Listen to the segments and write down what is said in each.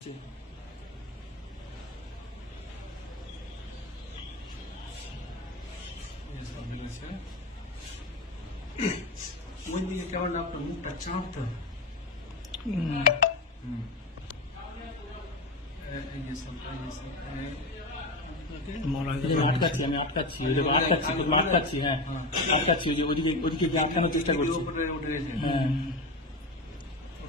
জি। এই সব মিলেছে। ওই দিকে কেমন আপনার মুখটা চাপতে হবে হুম। হুম। এই- এই যে সব, এই যে সব, এই- এই যে আমি আটকাচ্ছি আমি আটকাচ্ছি ওই যে আটকাচ্ছি প্রথমে আটকাচ্ছি হ্যাঁ আটকাচ্ছি ওই যে ওদিকে ওদিকে গিয়ে আটকানোর চেষ্টা করছি উপরে উঠে গেছে। হ্যাঁ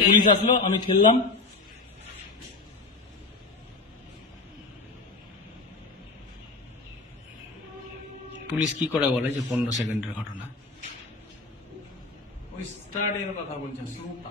পুলিশ আসলো আমি ঠেললাম পুলিশ কি করে বলে যে পনেরো সেকেন্ডের ঘটনা? ওই স্টার্টের কথা বলছে শুরুটা